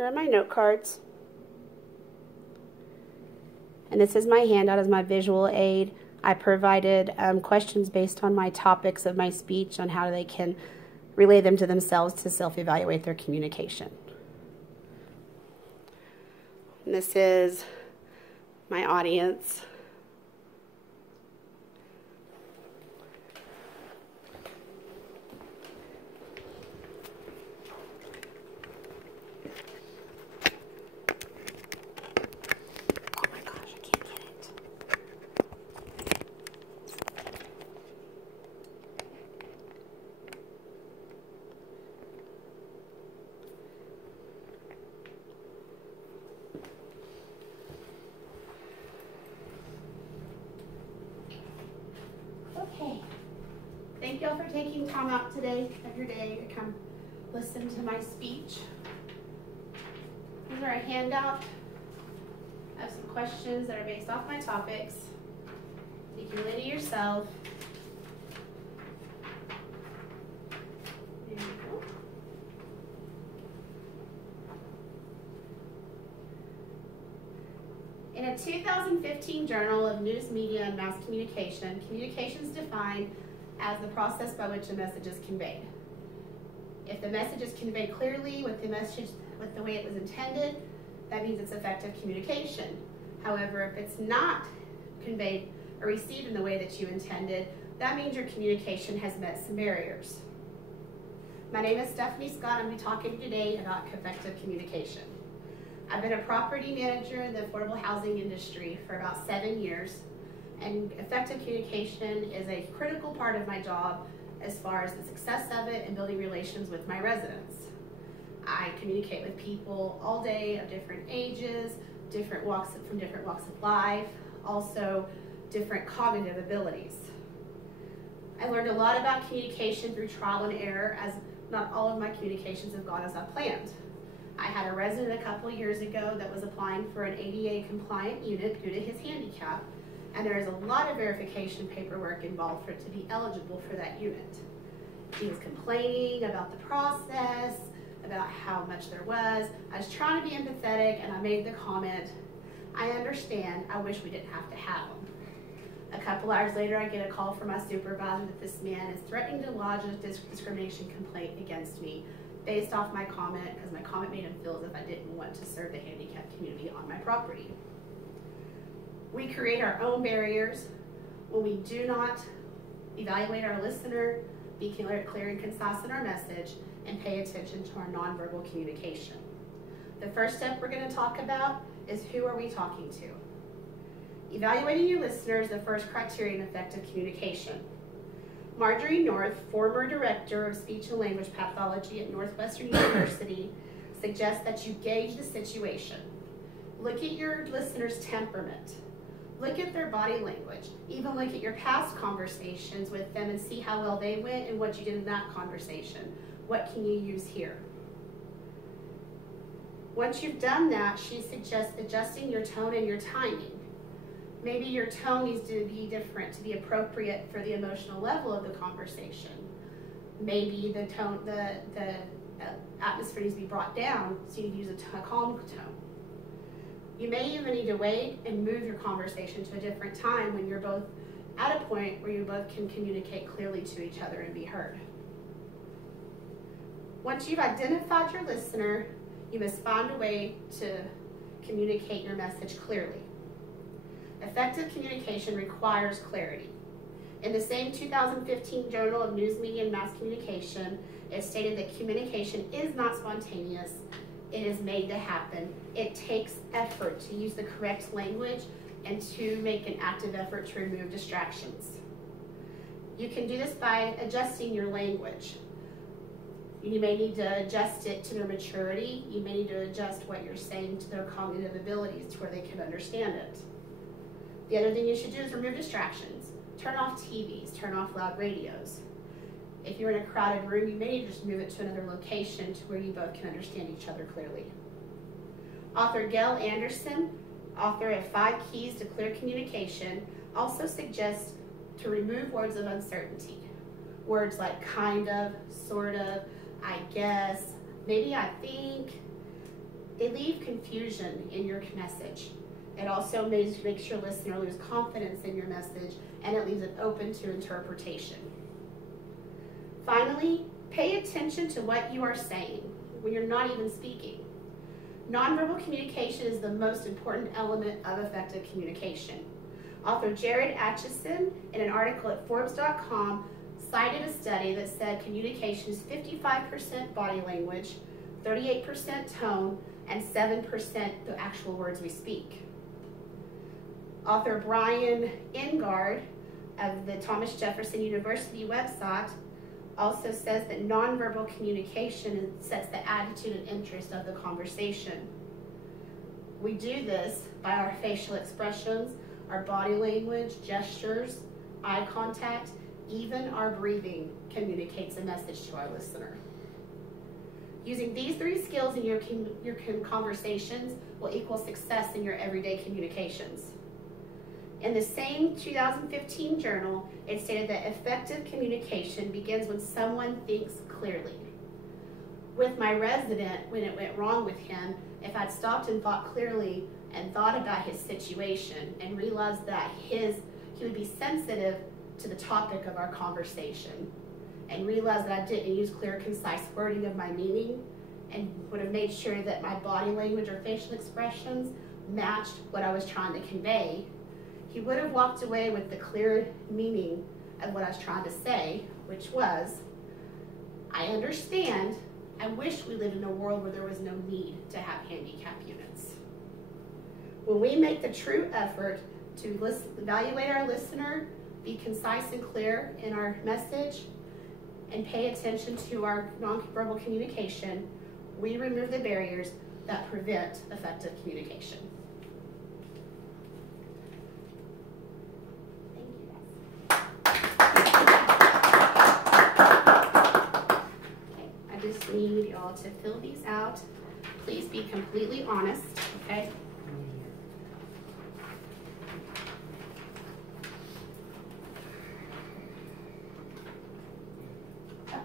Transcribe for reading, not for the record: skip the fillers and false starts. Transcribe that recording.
Here are my note cards. And this is my handout as my visual aid. I provided questions based on my topics of my speech on how they can relay them to themselves to self-evaluate their communication. And this is my audience. Thank y'all for taking time out today of your day to come listen to my speech. These are a handout. I have some questions that are based off my topics. You can relate to yourself. There you go. In a 2015 Journal of News, Media, and Mass Communication, communication is defined as the process by which a message is conveyed. If the message is conveyed clearly with the way it was intended, that means it's effective communication. However, if it's not conveyed or received in the way that you intended, that means your communication has met some barriers. My name is Stephanie Scott. I'm going to be talking today about effective communication. I've been a property manager in the affordable housing industry for about 7 years. And effective communication is a critical part of my job as far as the success of it and building relations with my residents. I communicate with people all day of different ages, from different walks of life, also different cognitive abilities. I learned a lot about communication through trial and error, as not all of my communications have gone as I planned. I had a resident a couple years ago that was applying for an ADA compliant unit due to his handicap. And there is a lot of verification paperwork involved for it to be eligible for that unit. He was complaining about the process, about how much there was. I was trying to be empathetic, and I made the comment, I understand, I wish we didn't have to have them. A couple hours later, I get a call from my supervisor that this man is threatening to lodge a discrimination complaint against me based off my comment, because my comment made him feel as if I didn't want to serve the handicapped community on my property. We create our own barriers when we do not evaluate our listener, be clear and concise in our message, and pay attention to our nonverbal communication. The first step we're going to talk about is who are we talking to? Evaluating your listener is the first criterion of effective communication. Marjorie North, former director of speech and language pathology at Northwestern University, suggests that you gauge the situation. Look at your listener's temperament. Look at their body language. Even look at your past conversations with them and see how well they went and what you did in that conversation. What can you use here? Once you've done that, she suggests adjusting your tone and your timing. Maybe your tone needs to be different to be appropriate for the emotional level of the conversation. Maybe the atmosphere needs to be brought down, so you use a calm tone. You may even need to wait and move your conversation to a different time when you're both at a point where you both can communicate clearly to each other and be heard. Once you've identified your listener, you must find a way to communicate your message clearly. Effective communication requires clarity. In the same 2015 Journal of News, Media, and Mass Communication, it stated that communication is not spontaneous. It is made to happen. It takes effort to use the correct language and to make an active effort to remove distractions. You can do this by adjusting your language. You may need to adjust it to their maturity. You may need to adjust what you're saying to their cognitive abilities to where they can understand it. The other thing you should do is remove distractions. Turn off TVs, turn off loud radios. If you're in a crowded room, you may need to just move it to another location to where you both can understand each other clearly. Author Gail Anderson, author of 5 Keys to Clear Communication, also suggests to remove words of uncertainty. Words like kind of, sort of, I guess, maybe I think. they leave confusion in your message. It also makes your listener lose confidence in your message, and it leaves it open to interpretation. Finally, pay attention to what you are saying when you're not even speaking. Nonverbal communication is the most important element of effective communication. Author Jared Atchison, in an article at Forbes.com, cited a study that said communication is 55% body language, 38% tone, and 7% the actual words we speak. Author Brian Engard of the Thomas Jefferson University website also says that nonverbal communication sets the attitude and interest of the conversation. We do this by our facial expressions, our body language, gestures, eye contact, even our breathing communicates a message to our listener. Using these 3 skills in your conversations will equal success in your everyday communications. In the same 2015 journal, it stated that effective communication begins when someone thinks clearly. With my resident, when it went wrong with him, if I'd stopped and thought clearly and thought about his situation and realized that he would be sensitive to the topic of our conversation and realized that I didn't use clear, concise wording of my meaning and would have made sure that my body language or facial expressions matched what I was trying to convey, he would have walked away with the clear meaning of what I was trying to say, which was, I understand, I wish we lived in a world where there was no need to have handicap units. When we make the true effort to evaluate our listener, be concise and clear in our message, and pay attention to our nonverbal communication, we remove the barriers that prevent effective communication. I just need y'all to fill these out. Please be completely honest, okay? Okay.